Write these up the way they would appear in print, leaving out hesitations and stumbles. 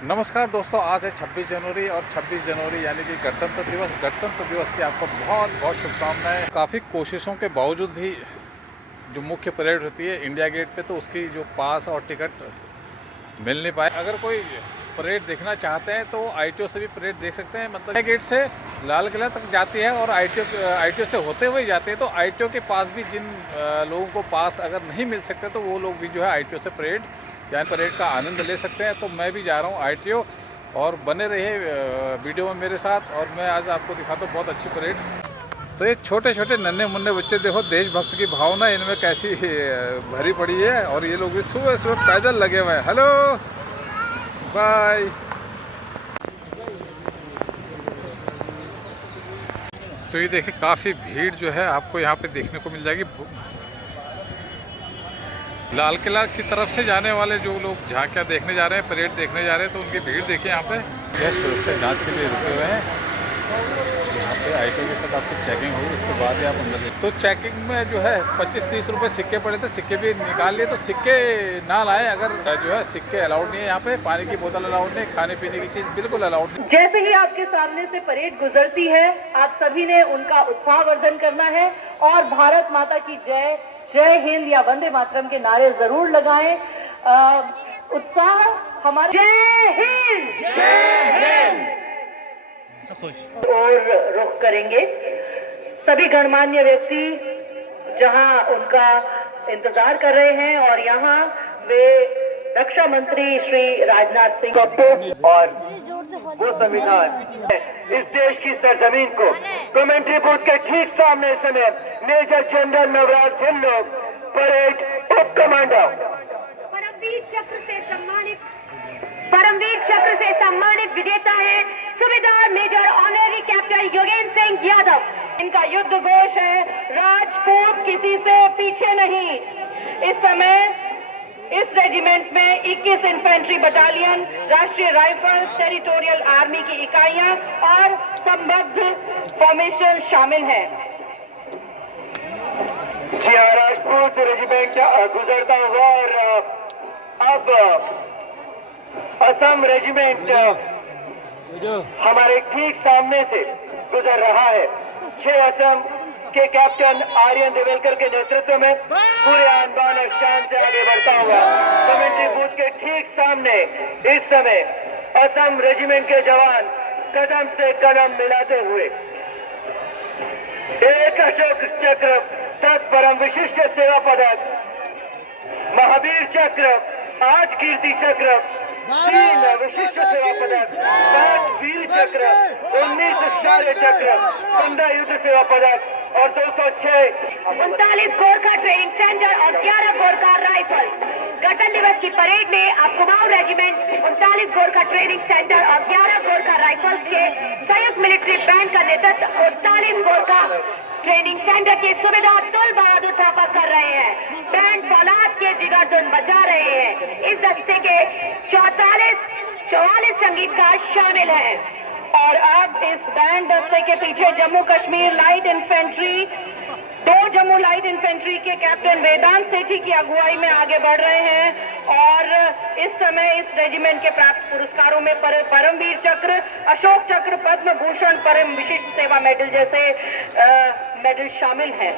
नमस्कार दोस्तों, आज है 26 जनवरी और 26 जनवरी यानी कि गणतंत्र दिवस। गणतंत्र दिवस की आपको बहुत बहुत शुभकामनाएं। काफ़ी कोशिशों के बावजूद भी जो मुख्य परेड होती है इंडिया गेट पे, तो उसकी जो पास और टिकट मिल नहीं पाए। अगर कोई परेड देखना चाहते हैं तो आईटीओ से भी परेड देख सकते हैं। मतलब इंडिया गेट से लाल किला तक जाती है और आईटीओ से होते हुए जाते हैं। तो आईटीओ के पास भी जिन लोगों को पास अगर नहीं मिल सकते तो वो लोग भी जो है आईटीओ से परेड का आनंद ले सकते हैं। तो मैं भी जा रहा हूँ आईटीओ, और बने रहे वीडियो में मेरे साथ। और मैं आज आपको दिखाता हूँ बहुत अच्छी परेड। तो ये छोटे छोटे नन्हे मुन्ने बच्चे देखो, देशभक्त की भावना इनमें कैसी भरी पड़ी है। और ये लोग भी सुबह सुबह पैदल लगे हुए हैं। Hello, bye. तो ये देखिए, काफ़ी भीड़ जो है आपको यहाँ पे देखने को मिल जाएगी। लाल किला की तरफ से जाने वाले जो लोग झांकियाँ देखने जा रहे हैं, परेड देखने जा रहे हैं, तो उनकी भीड़ देखिए यहाँ पे। यह सुरक्षा जांच के लिए रुके हुए हैं। यहाँ पे आईटीओ के तक आपकी चेकिंग होगी, उसके बाद ही आप अंदर। तो चेकिंग में जो है 25-30 रुपये सिक्के पड़े थे, सिक्के भी निकाल लिए। तो सिक्के ना लाए अगर जो है, सिक्के अलाउड नहीं है यहाँ पे। पानी की बोतल अलाउड नहीं, खाने पीने की चीज़ बिल्कुल अलाउड नहीं। जैसे ही आपके सामने से परेड गुजरती है, आप सभी ने उनका उत्साहवर्धन करना है और भारत माता की जय, जय हिंद या वंदे मातरम के नारे जरूर लगाएं। उत्साह हमारा। जय हिंद, जय हिंद। और रुख करेंगे सभी गणमान्य व्यक्ति जहां उनका इंतजार कर रहे हैं, और यहाँ वे रक्षा मंत्री श्री राजनाथ सिंह और वो संविधान इस देश की सरजमीन को कमेंट्री बूथ के ठीक सामने इस समय major general Navraj Dhillon, parade उप कमांडर, परमवीर चक्र से सम्मानित विजेता है सूबेदार major honorary captain Yogendra Singh Yadav. इनका युद्ध घोष है, राजपूत किसी से पीछे नहीं। इस समय इस रेजिमेंट में 21 इन्फेंट्री बटालियन, राष्ट्रीय राइफल्स, टेरिटोरियल आर्मी की इकाइयां और संबद्ध फॉर्मेशन शामिल हैं। जी हाँ, राजपूत रेजिमेंट गुजरता हुआ और अब असम रेजिमेंट हमारे ठीक सामने से गुजर रहा है। 6 असम के कैप्टन आर्यन देवेलकर के नेतृत्व में पूरे आन बान और शान से आगे बढ़ता हुआ कमेंट्री बूथ के ठीक सामने इस समय असम रेजिमेंट के जवान कदम से कदम मिलाते हुए एक अशोक चक्र, 10 परम विशिष्ट सेवा पदक, महावीर चक्र, 8 कीर्ति चक्र, 3 विशिष्ट सेवा पदक, 5 वीर चक्र, 19 शौर्य चक्र, 15 युद्ध सेवा पदक और 206 39 गोरखा ट्रेनिंग सेंटर और 11 गोरखा राइफल्स। गणतंत्र दिवस की परेड में आप Kumaon regiment, 39 Gorkha training centre और 11 गोरखा राइफल्स के संयुक्त मिलिट्री बैंड का नेतृत्व 39 गोरखा ट्रेनिंग सेंटर के सूबेदार तुल बहादुर थापा कर रहे हैं। बैंड फौलाद के जिगरधुन बजा रहे हैं। इस दस्ते के 44 संगीतकार शामिल हैं। और अब इस बैंड दस्ते के पीछे Jammu Kashmir light infantry, 2 Jammu light infantry के कैप्टन वेदांत सेठी की अगुवाई में आगे बढ़ रहे हैं। और इस समय इस रेजिमेंट के प्राप्त पुरस्कारों में परमवीर चक्र, अशोक चक्र, पद्म भूषण, परम विशिष्ट सेवा मेडल जैसे मेडल शामिल हैं।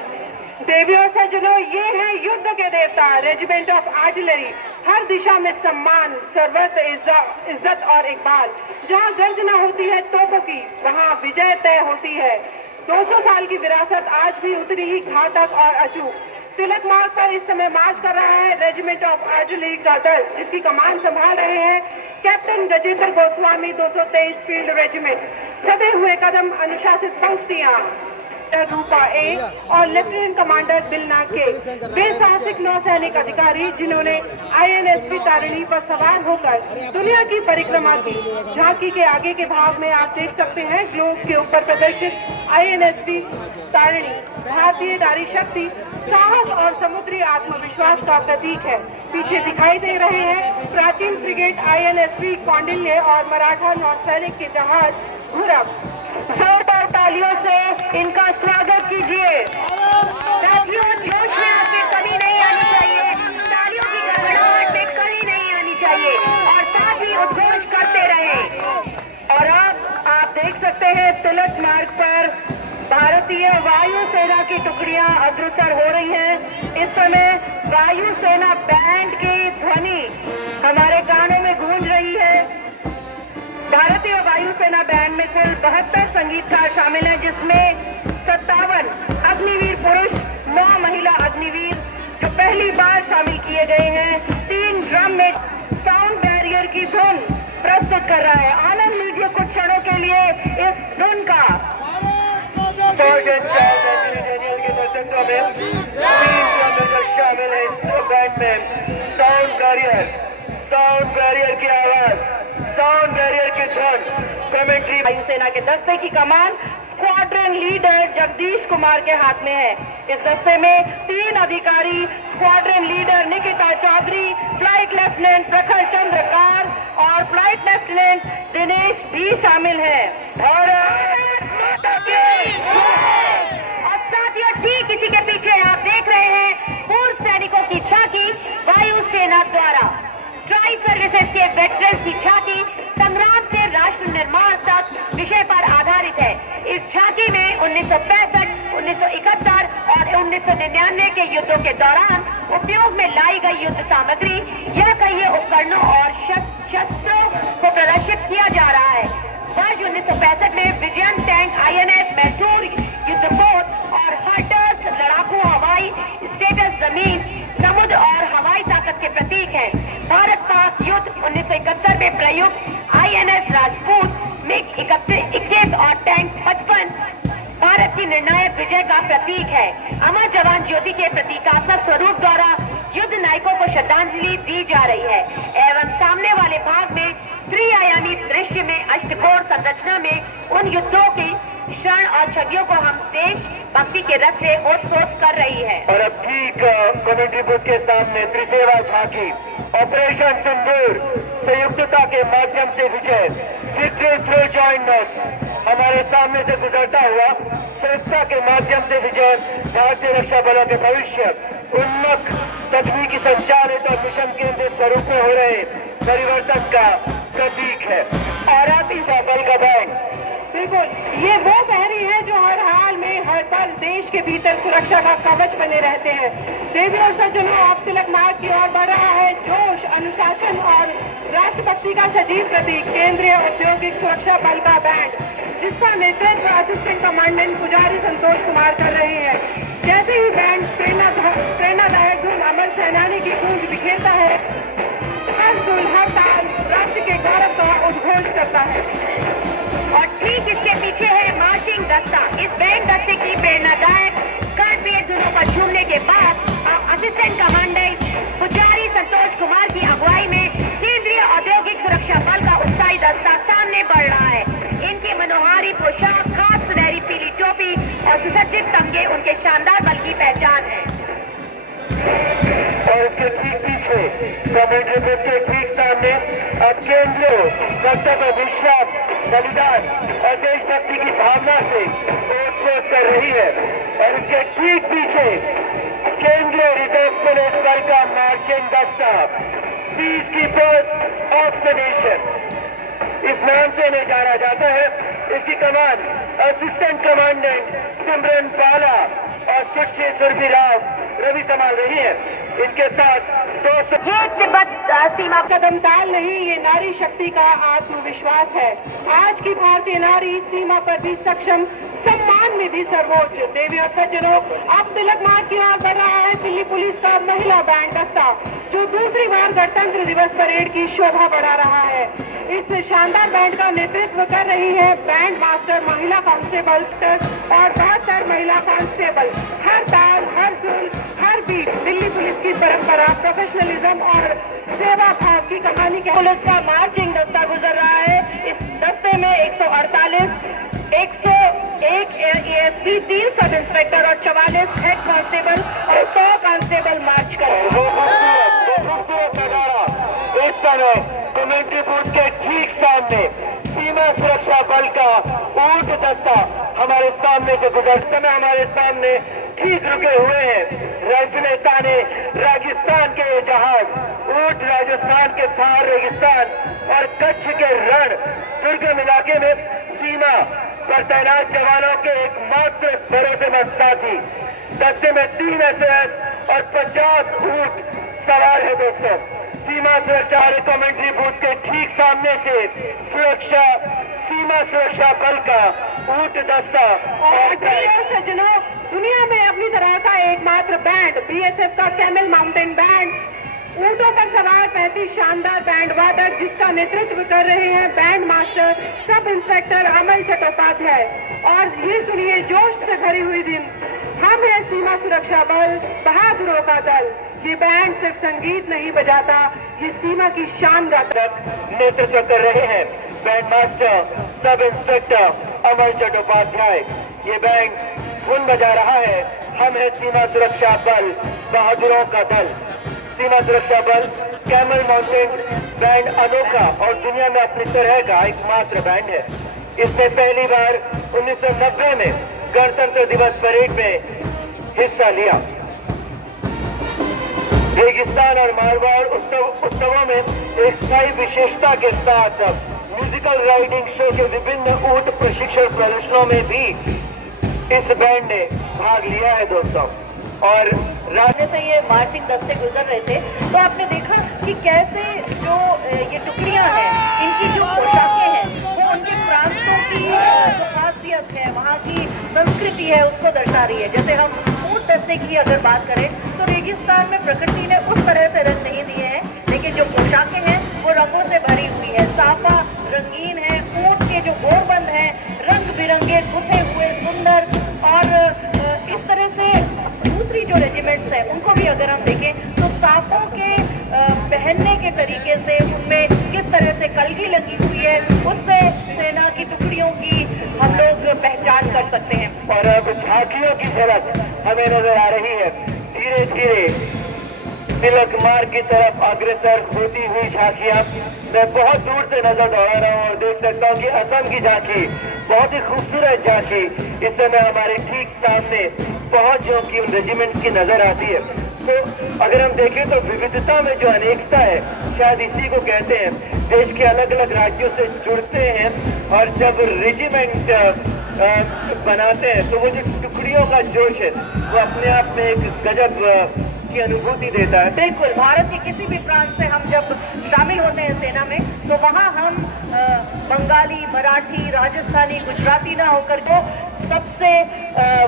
देवी और सज्जनों, ये है युद्ध के देवता रेजिमेंट ऑफ आर्टिलरी। हर दिशा में सम्मान, सर्वत्र इज्जत और इकबाल। जहाँ गर्जना होती है तोपों की, वहाँ विजय तय होती है। 200 साल की विरासत आज भी उतनी ही घातक और अचूक। तिलक मार्ग पर इस समय मार्च कर रहा है रेजिमेंट ऑफ आर्टिलरी का दल, जिसकी कमान संभाल रहे हैं captain Gajendra Goswami, 223 field regiment. सदे हुए कदम, अनुशासित पंक्तियां, रूपा ए और लेफ्टिनेंट कमांडर दिलनाग के बेसाहसिक नौसैनिक अधिकारी, जिन्होंने INSP तारिणी पर सवार होकर दुनिया की परिक्रमा की। झांकी के आगे के भाग में आप देख सकते हैं ग्लोब के ऊपर प्रदर्शित INSP तारिणी भारतीय नारी शक्ति, साहस और समुद्री आत्मविश्वास का प्रतीक है। पीछे दिखाई दे रहे हैं प्राचीन फ्रिगेट INSP कौंडिल्य और मराठा नौसैनिक के जहाज भूरब। जोरदार तालियों से इनका स्वागत कीजिए। साथियों, जोश में आपके कमी नहीं आनी चाहिए, तालियों की गड़गड़ाहट में कमी नहीं आनी चाहिए, और साथ ही उद्घोष करते रहे हैं तिलक मार्ग पर भारतीय वायुसेना की टुकड़ियां अग्रसर हो रही हैं। इस समय वायुसेना बैंड की ध्वनि हमारे कानों में गूंज रही है। भारतीय वायुसेना बैंड में कुल 72 संगीतकार शामिल हैं, जिसमें 57 अग्निवीर पुरुष, 9 महिला अग्निवीर जो पहली बार शामिल किए गए हैं। 3 ड्रम में साउंड बैरियर की धुन प्रस्तुत कर रहा है। आनंद लीजिए कुछ क्षणों के लिए इस धुन का। सर्जन चार्ल्स एंथनी डेनियल के नेतृत्व में 3 ड्रमर शामिल है इस बैंड में। साउंड बैरियर की आवाज, साउंड बैरियर की धुन, कमेंट्री। वायुसेना के दस्ते की कमान स्क्वाड्रन लीडर जगदीश कुमार के हाथ में है। इस दस्ते में 3 अधिकारी, squadron leader Nikita Chaudhary, flight lieutenant Prakhar Chandrakar और फ्लाइट लेफ्टिनेंट दिनेश भी शामिल हैं। भारत माता की जय। और साथियों, ठीक इसी के पीछे आप देख रहे हैं पूर्व सैनिकों की झांकी वायुसेना द्वारा। ट्राई सर्विसेज के वेटरन्स की झांकी संग्राम से राष्ट्र निर्माण तक विषय पर आधारित है। इस झांकी में 1965, 1971 और 1999 के युद्धों के दौरान उपयोग में लाई गई युद्ध सामग्री या कई उपकरणों और शस्त्रों को प्रदर्शित किया जा रहा है। वर्ष 1965 में विजयन टैंक, INS मैसूर युद्धपोत और हंटर्स लड़ाकू हवाई स्टेटस जमीन, समुद्र और हवाई ताकत के प्रतीक हैं। भारत पाक युद्ध 1971 में प्रयुक्त INS राजपूत, मिग 21 और टैंक 55 भारत की निर्णायक विजय का प्रतीक है। अमर जवान ज्योति के प्रतीकात्मक स्वरूप द्वारा युद्ध नायकों को श्रद्धांजलि दी जा रही है एवं सामने वाले भाग में त्रिआयामी दृश्य में अष्टकोण संरचना में उन युद्धों की क्षण और छवियों को हम देश भक्ति के रस से ओत-प्रोत कर रही है। और अब ठीक कमेंट्री बुक के सामने त्रिसेवा झांकी, ऑपरेशन सिंदूर, संयुक्तता के माध्यम से विजय, विक्ट्री थ्रू जॉइंटनेस, हमारे सामने से गुजरता हुआ संयुक्तता के माध्यम से विजय, भारतीय रक्षा बलों के भविष्य, उन्मुख तकनीकी संचालित और मिशन केंद्रित स्वरूप में हो रहे परिवर्तन का प्रतीक है। और अब इस बल का बैंड बिल्कुल, ये वो बहरी है जो हर हाल में हर पल देश के भीतर सुरक्षा का कवच बने रहते हैं। देवी और सज्जनों, अब तिलक मार्ग की ओर बढ़ रहा है जोश, अनुशासन और राष्ट्रभक्ति का सजीव प्रतीक केंद्रीय औद्योगिक सुरक्षा बल का बैंड, जिसका नेतृत्व असिस्टेंट कमांडेंट पुजारी संतोष कुमार कर रहे हैं। जैसे ही बैंड प्रेरणादायक धुन अमर सेनानी की गूंज बिखेरता है, हर सुर, हर ताल राज्य के गौरव का उद्घोष करता है। और ठीक इसके पीछे है मार्चिंग दस्ता। इस बैंड दस्ते की प्रेरणादायक कर्णप्रिय धुनों पर झूमने के बाद असिस्टेंट कमांडेंट पुजारी संतोष कुमार की अगुवाई में केंद्रीय औद्योगिक सुरक्षा बल का उत्साही दस्ता सामने बढ़ रहा है। इनकी मनोहारी पोशाक, खास सुनहरी पीली टोपी और सुसज्जित तमगे उनके शानदार बल की पहचान है। और इसके ठीक पीछे कमेंट्री बुक के ठीक सामने अब केंद्रीय कर्तव्य, विश्राम, बलिदान और देशभक्ति की भावना से ओत-प्रोत कर रही है। और इसके ठीक पीछे केंद्रीय रिजर्व पुलिस बल का मार्चिंग दस्ता, peace keepers of the nation, इस नाम से इन्हें जाना जाता है। इसकी कमान असिस्टेंट कमांडेंट सिमरन बाला और सुश्री सुरभि राव रवि संभाल रही है। इनके साथ 200 ये तिब्बत सीमा कदम ताल नहीं, ये नारी शक्ति का आत्मविश्वास है। आज की भारतीय नारी सीमा पर भी सक्षम, सम्मान में भी सर्वोच्च। देवी और सज्जनों, अब तिलक मार्ग की ओर बढ़ रहा है दिल्ली पुलिस का महिला बैंड दस्ता, जो दूसरी बार गणतंत्र दिवस परेड की शोभा बढ़ा रहा है। इस शानदार बैंड का नेतृत्व कर रही है बैंड मास्टर महिला कांस्टेबल और 72 महिला कांस्टेबल। हर ताल, हर सुर, हर बीट दिल्ली पुलिस की परंपरा, प्रोफेशनलिज्म और सेवा भाव की कहानी के। पुलिस का मार्चिंग दस्ता गुजर रहा है। इस दस्ते में 148, 101 ASP, 3 सब इंस्पेक्टर और 44 हेड कांस्टेबल और 100 कांस्टेबल मार्च कर रहे हैं। इस समय कमेंट्री बूथ के ठीक सामने सीमा सुरक्षा बल का ऊंट दस्ता हमारे सामने से गुजरते समय हमारे सामने ठीक रुके हुए हैं। राइफलें ताने राजस्थान के ये जहाज, ऊंट राजस्थान के थार रेगिस्तान और कच्छ के रण दुर्गम इलाके में सीमा पर तैनात जवानों के एकमात्र भरोसेमंद साथी। दस्ते में 3 एसएस और 50 ऊंट सवार है दोस्तों। सीमा सुरक्षा कमेंट्री बूथ के ठीक सामने से सीमा सुरक्षा बल का ऊंट दस्ता और सज्जनों, दुनिया में अपनी तरह का एकमात्र बैंड बीएसएफ का कैमल माउंटेन बैंड, ऊंटों पर सवार 35 शानदार बैंड वादक, जिसका नेतृत्व कर रहे हैं बैंड मास्टर सब इंस्पेक्टर अमल चट्टोपाध्याय। और ये सुनिए जोश से भरी हुई दिन, हम है सीमा सुरक्षा बल, बहादुरों का दल। ये बैंड सिर्फ संगीत नहीं बजाता, ये सीमा की शान गाता। नेतृत्व कर रहे हैं बैंड मास्टर सब इंस्पेक्टर अमल चट्टोपाध्याय। ये बैंड धुन बजा रहा है, हम है सीमा सुरक्षा बल, बहादुरों का दल। सीमा सुरक्षा बल कैमल माउंटेन बैंड अनोखा और दुनिया में अपनी तरह का एकमात्र बैंड है। इसने पहली बार 1990 में गणतंत्र दिवस परेड में हिस्सा लिया। रेगिस्तान और मारवाड़ उत्सवों में एक स्थायी विशेषता के साथ म्यूजिकल राइडिंग शो के विभिन्न ऊंट प्रशिक्षण प्रदर्शनों में भी इस बैंड ने भाग लिया है दोस्तों। और राज्य से ये मार्चिंग दस्ते गुजर रहे थे तो आपने देखा कि कैसे जो ये टुकड़ियां हैं, इनकी जो पोशाकें हैं वो उनके प्रांतों की जो खासियत है, वहाँ की संस्कृति है, उसको दर्शा रही है। जैसे हम ऊंट दस्ते की अगर बात करें तो रेगिस्तान में प्रकृति ने उस तरह से रंग नहीं दिए हैं, लेकिन जो पोशाकें हैं वो रंगों से भरी हुई है। साफा रंगीन है, ऊंट के जो गोरबंद हैं रंग बिरंगे गुथे हुए सुंदर। और इस तरह से दूसरी जो रेजिमेंट्स हैं उनको भी अगर हम देखें तो साफों के पहनने के तरीके से उनमें किस तरह से कलगी लगी हुई है, उससे सेना की टुकड़ियों की हम लोग पहचान कर सकते हैं। और अब झांकियों की झलक हमें नजर आ रही है। धीरे धीरे तिलक मार्ग की तरफ अग्रसर होती हुई झांकियां मैं बहुत दूर से नजर दौड़ा रहा हूँ और देख सकता हूँ कि असम की झांकी बहुत ही खूबसूरत झांकी इस समय हमारे ठीक सामने बहुत जो कि उन रेजिमेंट्स की नजर आती है। तो अगर हम देखें तो विविधता में जो अनेकता है शायद इसी को कहते हैं। देश के अलग अलग राज्यों से जुड़ते हैं और जब रेजिमेंट बनाते हैं तो वो जो टुकड़ियों का जोश है वो अपने आप में एक गजब की अनुभूति देता है। बिल्कुल, भारत के किसी भी प्रांत से हम जब शामिल होते हैं सेना में तो वहाँ हम बंगाली, मराठी, राजस्थानी, गुजराती ना होकर को सबसे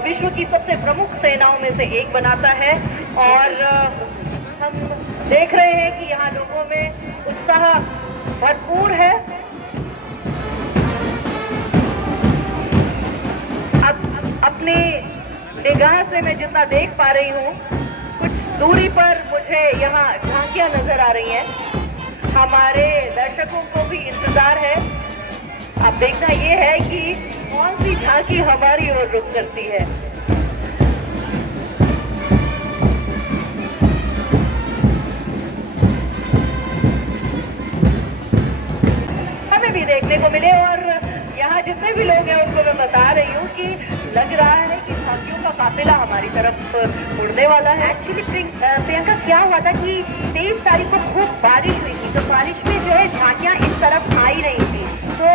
विश्व की सबसे प्रमुख सेनाओं में से एक बनाता है। और हम देख रहे हैं कि यहाँ लोगों में उत्साह भरपूर है। अब अपनी निगाह से मैं जितना देख पा रही हूँ, कुछ दूरी पर मुझे यहाँ झांकियाँ नजर आ रही हैं। हमारे दर्शकों को भी इंतजार है। अब देखना ये है कि कौन सी झांकी हमारी ओर रुख करती है। हमें भी देखने को मिले और यहाँ जितने भी लोग हैं उनको मैं बता रही हूँ कि लग रहा है कि झांकियों का काफिला हमारी तरफ उड़ने वाला है। एक्चुअली प्रियंका क्या हुआ था कि 23 तारीख को खूब बारिश हुई थी, तो बारिश में जो है झांकियाँ इस तरफ आ ही रही थी, तो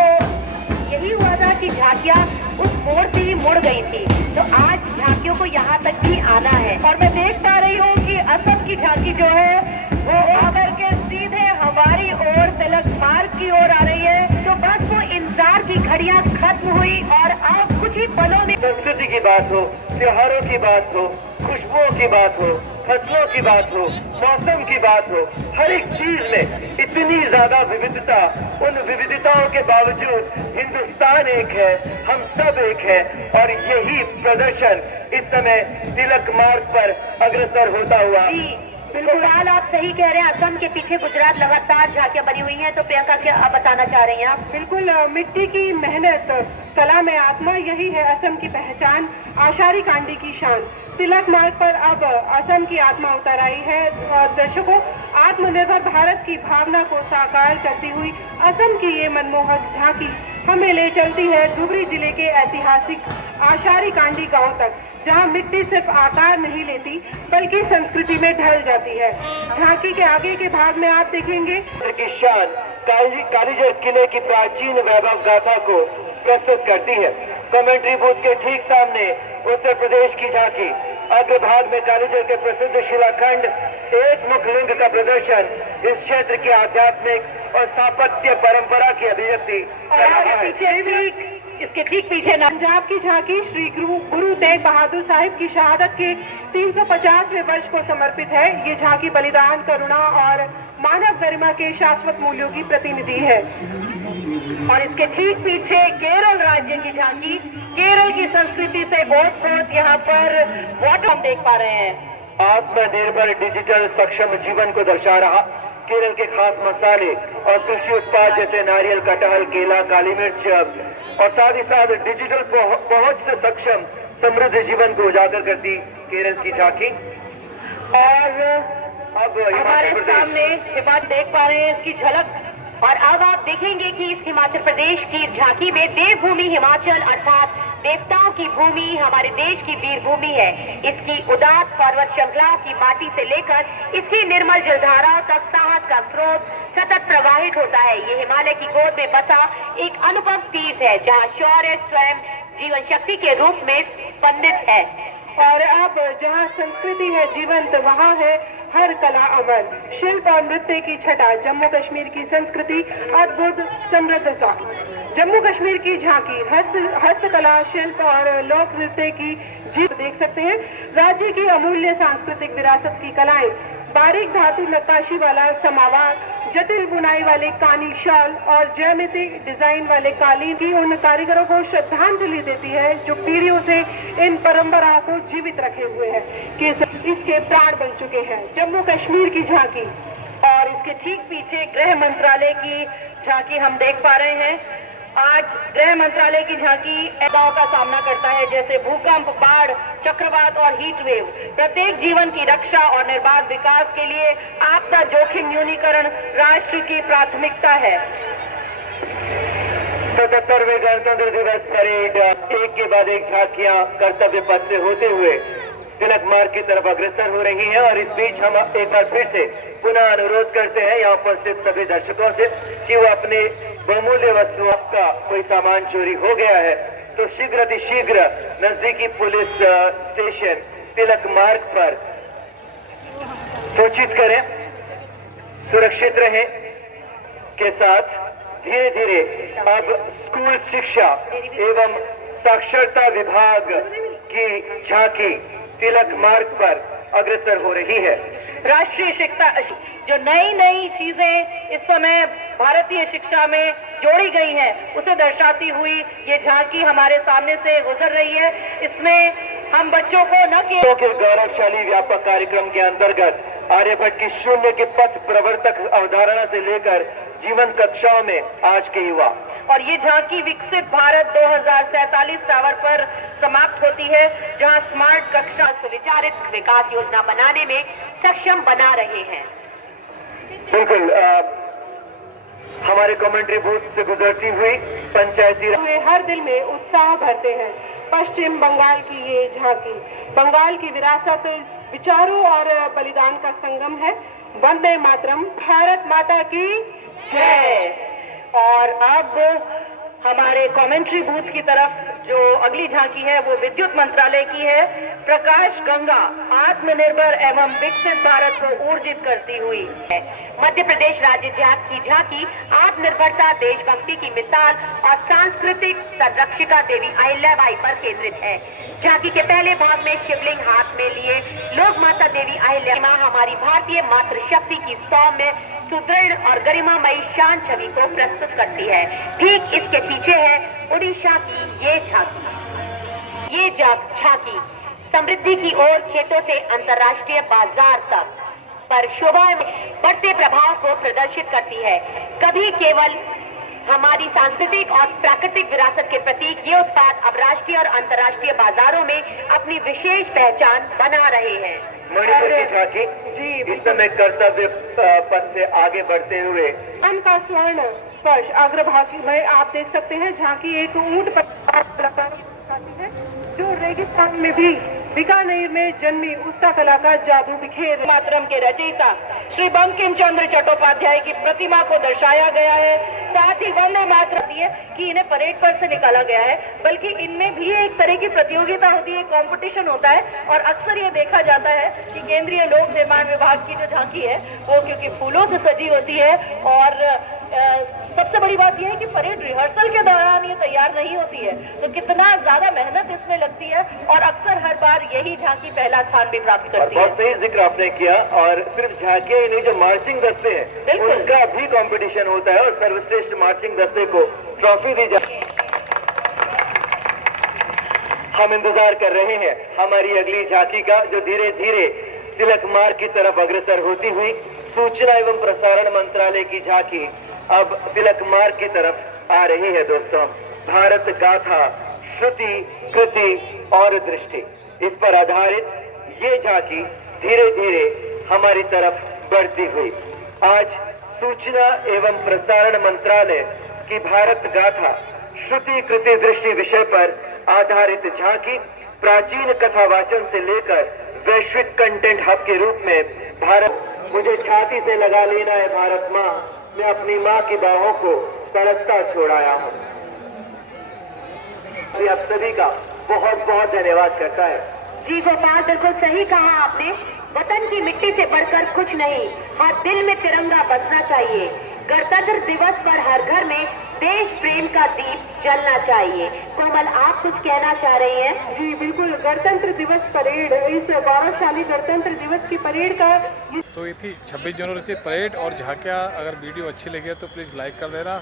यही हुआ था कि झांकियाँ उस मोड़ से ही मुड़ गई थी। तो आज झांकियों को यहाँ तक भी आना है और मैं देख पा रही हूँ कि असम की झांकी जो है वो आकर के सीधे हमारी ओर तिलक मार्ग की ओर आ रही है। तो बस वो इंतजार की घड़ियां खत्म हुई और अब कुछ ही पलों में संस्कृति की बात हो, त्योहारों की बात हो, खुशबुओं की बात हो, फसलों की बात हो, मौसम की बात हो, हर एक चीज में इतनी ज्यादा विविधता। उन विविधताओं के बावजूद हिंदुस्तान एक है, हम सब एक है और यही प्रदर्शन इस समय तिलक मार्ग पर अग्रसर होता हुआ। बिल्कुल आप सही कह रहे हैं। असम के पीछे गुजरात लगातार झांकियां बनी हुई हैं। तो प्रियंका क्या आप बताना चाह रही हैं आप? बिल्कुल, मिट्टी की मेहनत, कला में आत्मा, यही है असम की पहचान, आषाढ़ी कांडी की शान। तिलक मार्ग पर अब असम की आत्मा उतर आई है और दर्शकों, आत्मनिर्भर भारत की भावना को साकार करती हुई असम की ये मनमोहक झांकी हमें ले चलती है धुबरी जिले के ऐतिहासिक आषाढ़ी कांडी गांव तक, जहां मिट्टी सिर्फ आकार नहीं लेती बल्कि संस्कृति में ढल जाती है। झांकी के आगे के भाग में आप देखेंगे की शान कालीजर किले की प्राचीन वैभव गाथा को प्रस्तुत करती है। कमेंट्री बूथ के ठीक सामने उत्तर प्रदेश की झांकी, अग्रभाग में कालीजर के प्रसिद्ध शिलाखंड एक मुख लिंग का प्रदर्शन इस क्षेत्र की आध्यात्मिक और स्थापत्य परंपरा की अभिव्यक्ति कर रहा है। पीछे इसके ठीक पीछे पंजाब की झांकी श्री गुरु तेग बहादुर साहिब की शहादत के 350वें वर्ष को समर्पित है। ये झांकी बलिदान, करुणा और मानव गरिमा के शाश्वत मूल्यों की प्रतिनिधि है। और इसके ठीक पीछे केरल राज्य की झांकी, केरल की संस्कृति से ओतप्रोत यहाँ पर वाटर हम देख पा रहे हैं। आत्मनिर्भर डिजिटल सक्षम जीवन को दर्शा रहा केरल के खास मसाले और कृषि उत्पाद जैसे नारियल, कटहल, केला, काली मिर्च और साथ ही साथ डिजिटल पहुंच से सक्षम समृद्ध जीवन को उजागर करती केरल की झांकी। और अब हमारे सामने हिमाचल देख पा रहे हैं इसकी झलक। और अब आप देखेंगे कि इस हिमाचल प्रदेश की झांकी में देवभूमि हिमाचल अर्थात देवताओं की भूमि हमारे देश की वीर भूमि है। इसकी उदात्त पर्वत श्रृंखलाओं की माटी से लेकर इसकी निर्मल जलधाराओं तक साहस का स्रोत सतत प्रवाहित होता है। ये हिमालय की गोद में बसा एक अनुपम तीर्थ है जहाँ शौर्य स्वयं जीवन शक्ति के रूप में स्पंदित है। और अब जहाँ संस्कृति है जीवंत, वहाँ है हर कला अमर। शिल्प और नृत्य की छटा, जम्मू कश्मीर की संस्कृति अद्भुत समृद्ध सा। जम्मू कश्मीर की झांकी हस्तकला, शिल्प और लोक नृत्य की जीव देख सकते हैं। राज्य की अमूल्य सांस्कृतिक विरासत की कलाएं, बारीक धातु नक्काशी वाला समावार, जटिल बुनाई वाले कानी शॉल और ज्यामितिक डिजाइन वाले कालीन की उन कारीगरों को श्रद्धांजलि देती है जो पीढ़ियों से इन परंपराओं को जीवित रखे हुए हैं, कि इसके प्राण बन चुके हैं। जम्मू कश्मीर की झांकी और इसके ठीक पीछे गृह मंत्रालय की झांकी हम देख पा रहे हैं। आज गृह मंत्रालय की झांकी आपदाओं का सामना करता है जैसे भूकंप, बाढ़, चक्रवात और हीट वेव। प्रत्येक जीवन की रक्षा और निर्बाध विकास के लिए आपदा जोखिम न्यूनीकरण राष्ट्र की प्राथमिकता है। 77वें गणतंत्र दिवस परेड एक के बाद एक झांकियां कर्तव्य पथ से होते हुए तिलक मार्ग की तरफ अग्रसर हो रही हैं। और इस बीच हम एक बार फिर से पुनः अनुरोध करते हैं यहाँ उपस्थित सभी दर्शकों से कि वो अपने बहुमूल्य वस्तुओं का कोई सामान चोरी हो गया है तो शीघ्र अतिशीघ्र नजदीकी पुलिस स्टेशन तिलक मार्ग पर सूचित करें। सुरक्षित रहें के साथ धीरे धीरे अब स्कूल शिक्षा एवं साक्षरता विभाग की झांकी तिलक मार्ग पर अग्रसर हो रही है। राष्ट्रीय शिक्षा जो नई चीजें इस समय भारतीय शिक्षा में जोड़ी गई हैं उसे दर्शाती हुई ये झांकी हमारे सामने से गुजर रही है। इसमें हम बच्चों को न केवल के गौरवशाली व्यापक कार्यक्रम के अंतर्गत आर्यभट्ट की शून्य के पथ प्रवर्तक अवधारणा से लेकर जीवन कक्षाओं में आज के युवा, और ये झांकी विकसित भारत 2047 टावर पर समाप्त होती है जहां स्मार्ट कक्षा सुविचारित विकास योजना बनाने में सक्षम बना रहे हैं। बिल्कुल हमारे कमेंट्री बूथ से गुजरती हुई पंचायती हर दिल में उत्साह भरते हैं। पश्चिम बंगाल की ये झांकी बंगाल की विरासत, विचारों और बलिदान का संगम है। वंदे मातरम, भारत माता की जय। और अब हमारे कमेंट्री बूथ की तरफ जो अगली झांकी है वो विद्युत मंत्रालय की है। प्रकाश गंगा आत्मनिर्भर एवं विकसित भारत को ऊर्जित करती हुई है। मध्य प्रदेश राज्य की झांकी आत्मनिर्भरता, देशभक्ति की मिसाल और सांस्कृतिक संरक्षिका देवी अहिल्याबाई पर केंद्रित है। झांकी के पहले भाग में शिवलिंग हाथ में लिए लोक माता देवी अहिल्या हमारी भारतीय मातृशक्ति की सौम्य, सुदृढ़ और गरिमामयी शान छवि को प्रस्तुत करती है। ठीक इसके पीछे है उड़ीसा की ये झांकी। ये झांकी समृद्धि की ओर खेतों से अंतर्राष्ट्रीय बाजार तक पर शोभा बढ़ते प्रभाव को प्रदर्शित करती है। कभी केवल हमारी सांस्कृतिक और प्राकृतिक विरासत के प्रतीक ये उत्पाद अब राष्ट्रीय और अंतर्राष्ट्रीय बाजारों में अपनी विशेष पहचान बना रहे हैं। मणिपुर की झांकी जी इस समय कर्तव्य पथ से आगे बढ़ते हुए का स्वर्ण स्पर्श अग्रभाग में आप देख सकते हैं। झांकी एक ऊंट पर है जो रेगिस्तान में भी बीकानेर में जन्मी उस्ता कला का जादू बिखेर। मातरम के रचयिता श्री बंकिम चंद्र चट्टोपाध्याय की प्रतिमा को दर्शाया गया है। साथ ही वंदे मातरम है कि इन्हें परेड पर से निकाला गया है, बल्कि इनमें भी एक तरह की प्रतियोगिता होती है, कंपटीशन होता है। और अक्सर ये देखा जाता है कि केंद्रीय लोक निर्माण विभाग की जो झांकी है वो क्योंकि फूलों से सजी होती है, और सबसे बड़ी बात यह है कि परेड रिहर्सल के दौरान ये तैयार नहीं होती है, तो कितना ज्यादा मेहनत इसमें लगती है, और अक्सर हर बार यही झांकी पहला स्थान भी प्राप्त करती है। बहुत सही जिक्र आपने किया। और सिर्फ झांकियां ही नहीं, जो मार्चिंग दस्ते हैं उनका भी कंपटीशन होता है और सर्वश्रेष्ठ मार्चिंग दस्ते को ट्रॉफी दी जाती है। हम इंतजार कर रहे हैं हमारी अगली झांकी का, जो धीरे धीरे तिलक मार्ग की तरफ अग्रसर होती हुई सूचना एवं प्रसारण मंत्रालय की झांकी अब तिलक मार्ग की तरफ आ रही है। दोस्तों, भारत गाथा, श्रुति, कृति और दृष्टि, इस पर आधारित ये झांकी धीरे धीरे हमारी तरफ बढ़ती हुई आज सूचना एवं प्रसारण मंत्रालय की भारत गाथा, श्रुति, कृति, दृष्टि विषय पर आधारित झांकी प्राचीन कथा वाचन से लेकर वैश्विक कंटेंट हब के रूप में भारत, मुझे छाती से लगा लेना है भारत माँ, मैं अपनी माँ की बाहों को तरसता छोड़ आया हूँ। आप सभी का बहुत बहुत धन्यवाद करता है। जी गोपाल, बिल्कुल सही कहा आपने। वतन की मिट्टी से बढ़कर कुछ नहीं, हर दिल में तिरंगा बसना चाहिए। गणतंत्र दिवस पर हर घर में देश प्रेम का दीप जलना चाहिए। कोमल, आप कुछ कहना चाह रही हैं? जी बिल्कुल, गणतंत्र दिवस परेड, इस गौरवशाली गणतंत्र दिवस की परेड का तो ये थी 26 जनवरी की परेड और झांकियाँ। अगर वीडियो अच्छी लगी है तो प्लीज़ लाइक कर देना।